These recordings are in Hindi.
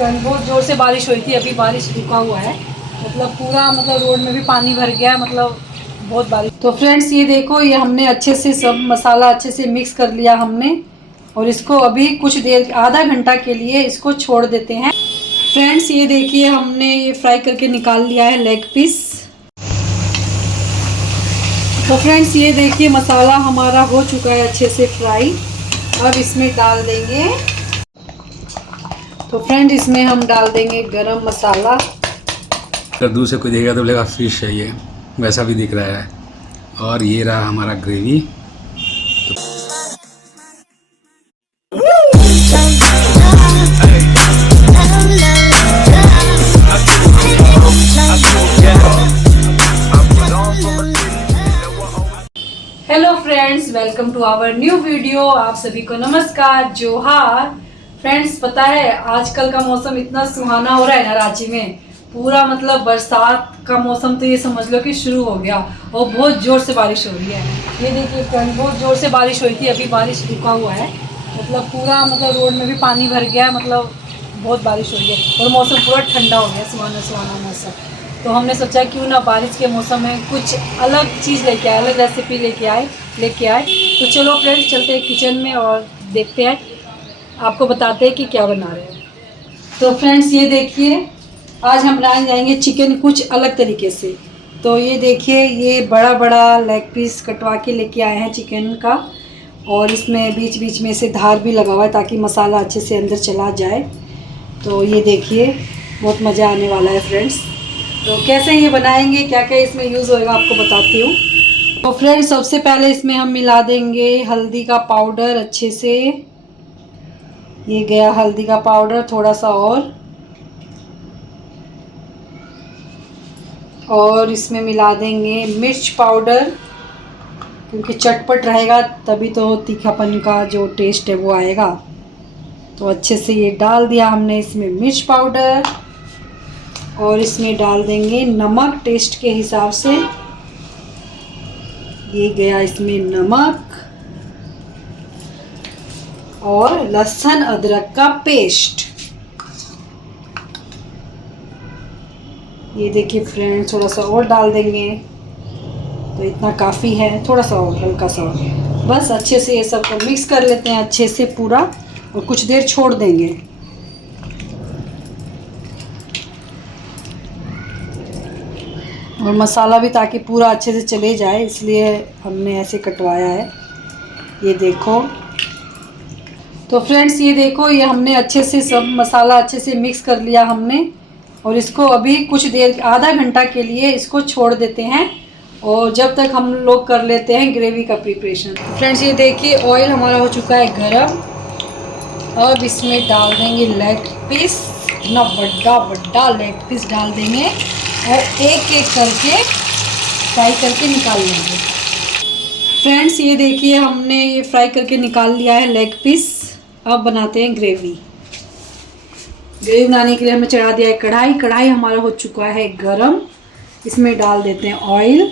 फ्रेंड बहुत ज़ोर से बारिश हुई थी, अभी बारिश रुका हुआ है। मतलब पूरा मतलब रोड में भी पानी भर गया है, मतलब बहुत बारिश। तो फ्रेंड्स ये देखो, ये हमने अच्छे से सब मसाला अच्छे से मिक्स कर लिया हमने, और इसको अभी कुछ देर आधा घंटा के लिए इसको छोड़ देते हैं। फ्रेंड्स ये देखिए, हमने ये फ्राई करके निकाल लिया है लेग पीस। तो फ्रेंड्स ये देखिए, मसाला हमारा हो चुका है अच्छे से फ्राई। अब इसमें डाल देंगे, तो फ्रेंड इसमें हम डाल देंगे गरम मसाला। अगर दूर से कोई देखेगा तो बोलेगा फिश है ये, वैसा भी दिख रहा है। और ये रहा हमारा gravy. Hello friends, welcome to our new video. आप सभी को नमस्कार, जोहार। फ्रेंड्स पता है आजकल का मौसम इतना सुहाना हो रहा है ना, रांची में पूरा मतलब बरसात का मौसम तो ये समझ लो कि शुरू हो गया, और बहुत ज़ोर से बारिश हो रही है। ये देखिए फ्रेंड, बहुत ज़ोर से बारिश हुई थी, अभी बारिश रुका हुआ है। मतलब पूरा मतलब रोड में भी पानी भर गया है, मतलब बहुत बारिश हो रही है और मौसम पूरा ठंडा हो गया, सुहाना सुहाना मौसम। तो हमने सोचा क्यों ना बारिश के मौसम में कुछ अलग चीज़ लेके आए, अलग रेसिपी लेके आए। तो चलो फ्रेंड्स चलते हैं किचन में और देखते हैं, आपको बताते हैं कि क्या बना रहे हैं। तो फ्रेंड्स ये देखिए, आज हम बनाए जाएंगे चिकन कुछ अलग तरीके से। तो ये देखिए, ये बड़ा बड़ा लेग पीस कटवा के लेके आए हैं चिकन का, और इसमें बीच बीच में से धार भी लगा हुआ है ताकि मसाला अच्छे से अंदर चला जाए। तो ये देखिए, बहुत मज़ा आने वाला है फ्रेंड्स। तो कैसे ये बनाएंगे, क्या क्या इसमें यूज़ होएगा आपको बताती हूँ। तो फ्रेंड्स सबसे पहले इसमें हम मिला देंगे हल्दी का पाउडर अच्छे से। ये गया हल्दी का पाउडर थोड़ा सा, और इसमें मिला देंगे मिर्च पाउडर, क्योंकि चटपट रहेगा तभी तो तीखापन का जो टेस्ट है वो आएगा। तो अच्छे से ये डाल दिया हमने इसमें मिर्च पाउडर, और इसमें डाल देंगे नमक टेस्ट के हिसाब से। ये गया इसमें नमक, और लहसुन अदरक का पेस्ट। ये देखिए फ्रेंड्स, थोड़ा सा और डाल देंगे, तो इतना काफ़ी है, थोड़ा सा और, हल्का सा और। बस अच्छे से ये सबको मिक्स कर लेते हैं अच्छे से पूरा, और कुछ देर छोड़ देंगे। और मसाला भी ताकि पूरा अच्छे से चले जाए, इसलिए हमने ऐसे कटवाया है। ये देखो, तो फ्रेंड्स ये देखो, ये हमने अच्छे से सब मसाला अच्छे से मिक्स कर लिया हमने, और इसको अभी कुछ देर आधा घंटा के लिए इसको छोड़ देते हैं, और जब तक हम लोग कर लेते हैं ग्रेवी का प्रिपरेशन। फ्रेंड्स ये देखिए, ऑयल हमारा हो चुका है गरम। अब इसमें डाल देंगे लेग पीस, इतना बड़ा बड़ा लेग पीस डाल देंगे, और एक एक करके फ्राई करके निकाल लेंगे। फ्रेंड्स ये देखिए, हमने ये फ्राई करके निकाल लिया है लेग पीस। अब बनाते हैं ग्रेवी। ग्रेवी बनाने के लिए हमें चढ़ा दिया है कढ़ाई। कढ़ाई हमारा हो चुका है गरम। इसमें डाल देते हैं ऑयल।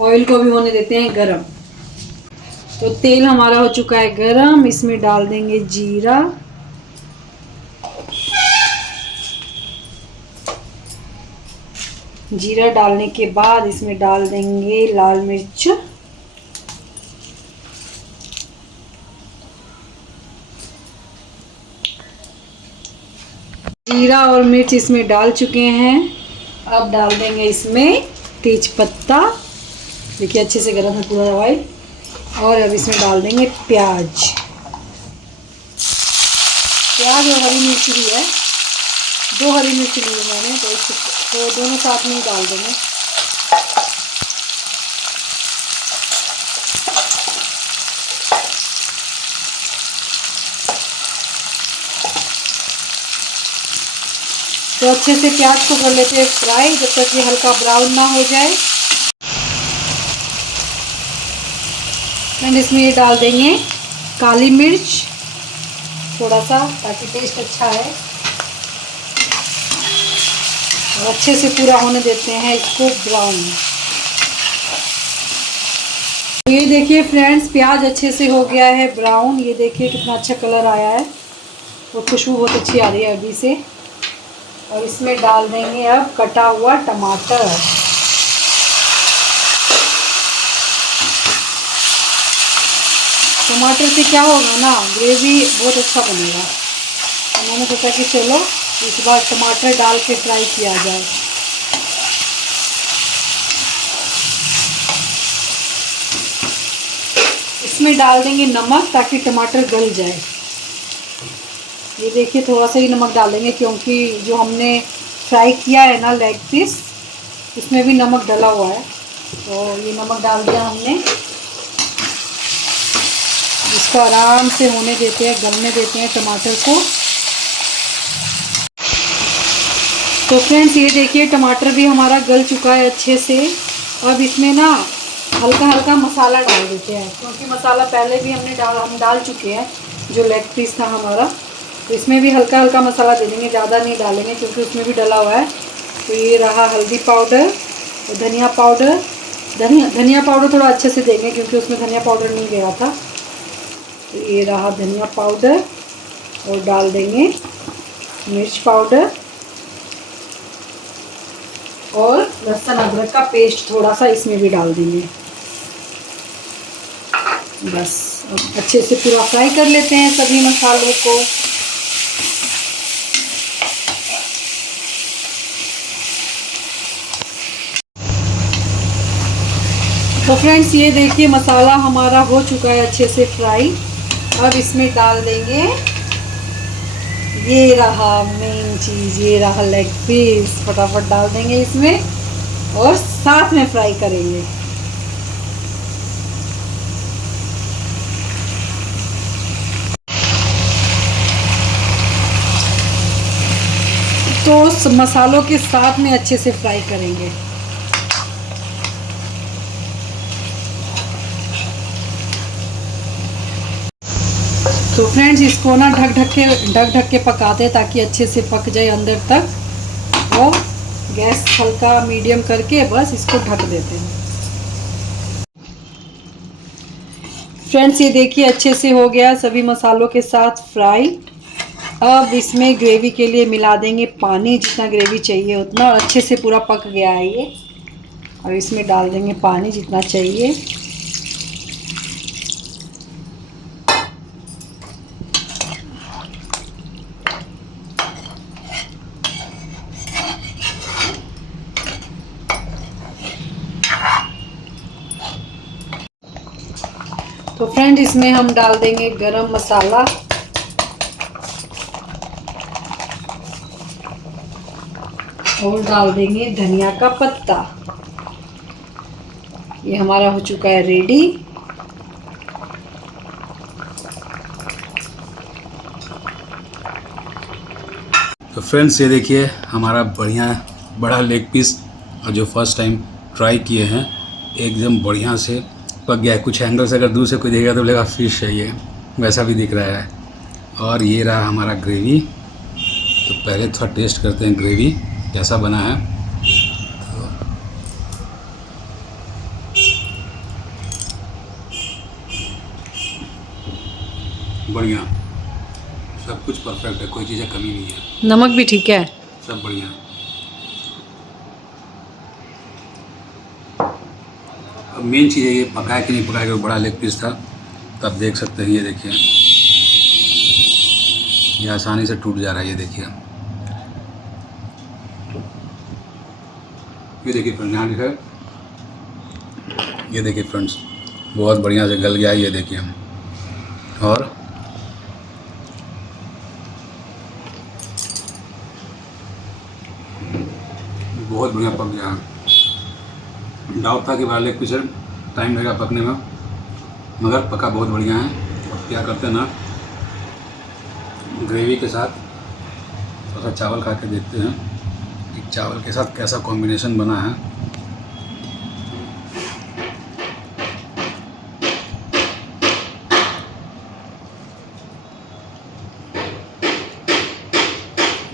ऑयल को भी होने देते हैं गरम। तो तेल हमारा हो चुका है गरम, इसमें डाल देंगे जीरा, जीरा डालने के बाद इसमें डाल देंगे लाल मिर्च, जीरा और मिर्च इसमें डाल चुके हैं। अब डाल देंगे इसमें तेज पत्ता, देखिए अच्छे से गरम है पूरा ऑयल। और अब इसमें डाल देंगे प्याज, प्याज और हरी मिर्च भी है, 2 हरी मिर्च ली है मैंने, तो दोनों साथ में ही डाल देंगे। तो अच्छे से प्याज को कर लेते हैं फ्राई, जब तक ये हल्का ब्राउन ना हो जाए। एंड इसमें ये डाल देंगे काली मिर्च थोड़ा सा, ताकि टेस्ट अच्छा है। और अच्छे से पूरा होने देते हैं इसको ब्राउन। ये देखिए फ्रेंड्स, प्याज अच्छे से हो गया है ब्राउन। ये देखिए कितना अच्छा कलर आया है और खुशबू बहुत अच्छी आ रही है अभी से। और इसमें डाल देंगे अब कटा हुआ टमाटर। टमाटर से क्या होगा ना, ग्रेवी बहुत अच्छा बनेगा। तो मैंने सोचा कि चलो इस बार टमाटर डाल के फ्राई किया जाए। इसमें डाल देंगे नमक ताकि टमाटर गल जाए। ये देखिए थोड़ा सा ही नमक डालेंगे क्योंकि जो हमने फ्राई किया है ना लेग पीस, इसमें भी नमक डला हुआ है। तो ये नमक डाल दिया हमने। इसको आराम से होने देते हैं, गलने देते हैं टमाटर को। तो फ्रेंड्स ये देखिए टमाटर भी हमारा गल चुका है अच्छे से। अब इसमें ना हल्का हल्का मसाला डाल देते हैं, क्योंकि मसाला पहले भी हम डाल चुके हैं जो लेग पीस था हमारा। तो इसमें भी हल्का हल्का मसाला दे देंगे, ज़्यादा नहीं डालेंगे क्योंकि उसमें भी डला हुआ है। तो ये रहा हल्दी पाउडर और धनिया पाउडर। धनिया पाउडर थोड़ा अच्छे से देंगे क्योंकि उसमें धनिया पाउडर नहीं गया था। तो ये रहा धनिया पाउडर और डाल देंगे मिर्च पाउडर और लहसुन अदरक का पेस्ट थोड़ा सा इसमें भी डाल देंगे। बस अब अच्छे से पूरा फ्राई कर लेते हैं सभी मसालों को। तो फ्रेंड्स ये देखिए मसाला हमारा हो चुका है अच्छे से फ्राई। अब इसमें डाल देंगे, ये रहा मेन चीज़, ये रहा लेग पीस। फटाफट डाल देंगे इसमें और साथ में फ्राई करेंगे। तो मसालों के साथ में अच्छे से फ्राई करेंगे। तो फ्रेंड्स इसको ना ढक ढक के पकाते हैं ताकि अच्छे से पक जाए अंदर तक। और गैस हल्का मीडियम करके बस इसको ढक देते हैं। फ्रेंड्स ये देखिए अच्छे से हो गया सभी मसालों के साथ फ्राई। अब इसमें ग्रेवी के लिए मिला देंगे पानी, जितना ग्रेवी चाहिए उतना। और अच्छे से पूरा पक गया है ये। और इसमें डाल देंगे पानी जितना चाहिए। तो फ्रेंड इसमें हम डाल देंगे गरम मसाला और डाल देंगे धनिया का पत्ता। ये हमारा हो चुका है रेडी। तो फ्रेंड्स ये देखिए हमारा बढ़िया बड़ा लेग पीस, और जो फर्स्ट टाइम ट्राई किए हैं एकदम बढ़िया से पक गया है। कुछ एंगल से अगर दूर से कोई देखेगा तो बोलेगा फिश है ये, वैसा भी दिख रहा है। और ये रहा हमारा ग्रेवी। तो पहले थोड़ा टेस्ट करते हैं ग्रेवी कैसा बना है। तो बढ़िया, सब कुछ परफेक्ट है, कोई चीज़ें कमी नहीं है। नमक भी ठीक है, सब बढ़िया। अब मेन चीज़ है ये पकाया कि नहीं पकाया, बड़ा लेग पीस था। तो आप देख सकते हैं, ये देखिए ये आसानी से टूट जा रहा है। ये देखिए, ये देखिए फ्रेंड्स, यहाँ दिखा, ये देखिए फ्रेंड्स बहुत बढ़िया से गल गया है। ये देखिए, और बहुत बढ़िया पक गया। डाउट था कि बड़ा लेग पीस टाइम लगेगा पकने में, मगर पका बहुत बढ़िया है। अब क्या करते हैं ना, ग्रेवी के साथ थोड़ा सा चावल खा के देखते हैं कि चावल के साथ कैसा कॉम्बिनेशन बना है।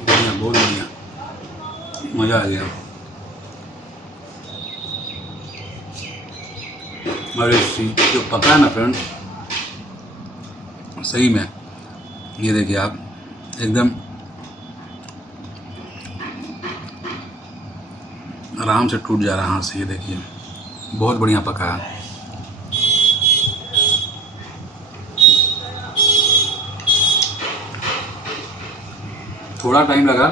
बढ़िया, बहुत बढ़िया, मज़ा आ गया। और इस जो पका है ना फ्रेंड, सही में ये देखिए आप, एकदम आराम से टूट जा रहा है हाथ से। ये देखिए बहुत बढ़िया पका है। थोड़ा टाइम लगा,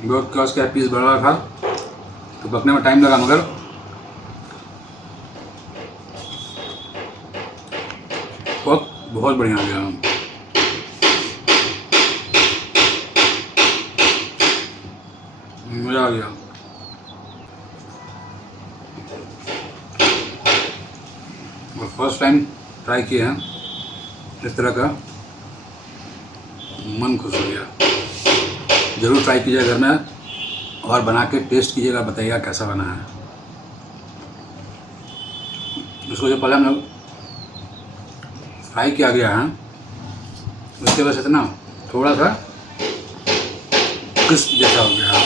बिकॉज का पीस बड़ा था तो पकने में टाइम लगा, मगर बहुत बढ़िया गया। मज़ा आ गया। और फर्स्ट टाइम ट्राई किए हैं इस तरह का, मन खुश हो गया। ज़रूर ट्राई कीजिएगा घर में और बना के टेस्ट कीजिएगा, बताइएगा कैसा बना है। इसको जो पहले हम लोग फ्राई किया गया है उसके वजह से ना थोड़ा सा क्रिस्प जैसा हो गया।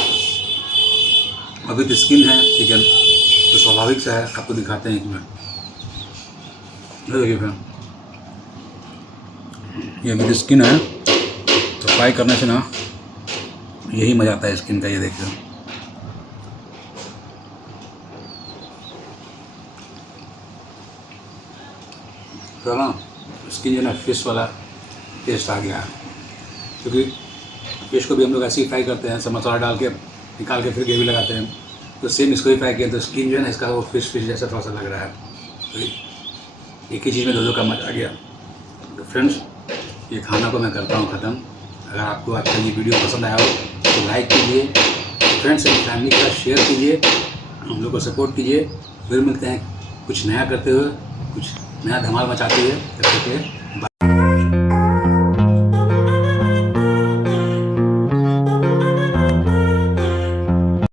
अभी तो स्किन है चिकन तो स्वाभाविक सा है, आपको दिखाते हैं इसमें। देखिए फिर ये अभी तो स्किन है तो फ्राई करने से ना यही मज़ा आता है स्किन का। ये देखिए तो ना स्किन जो ना फिश वाला टेस्ट आ गया है, क्योंकि फिश को भी हम लोग ऐसे ही फ्राई करते हैं, सब मसाला डाल के निकाल के फिर ग्रेवी लगाते हैं, तो सेम इसको ही फ्राई किया तो स्किन जो है ना इसका वो फिश जैसा थोड़ा सा लग रहा है। तो एक ही चीज़ में दो का मज़ा आ गया। तो फ्रेंड्स ये खाना को मैं करता हूँ ख़त्म। अगर आपको आज का ये वीडियो पसंद आया हो तो लाइक कीजिए, फ्रेंड्स एंड फैमिली के साथ शेयर कीजिए, हम लोग को सपोर्ट कीजिए। फिर मिलते हैं कुछ नया करते हुए, कुछ नया धमाल मचाते हुए। तब तक के लिए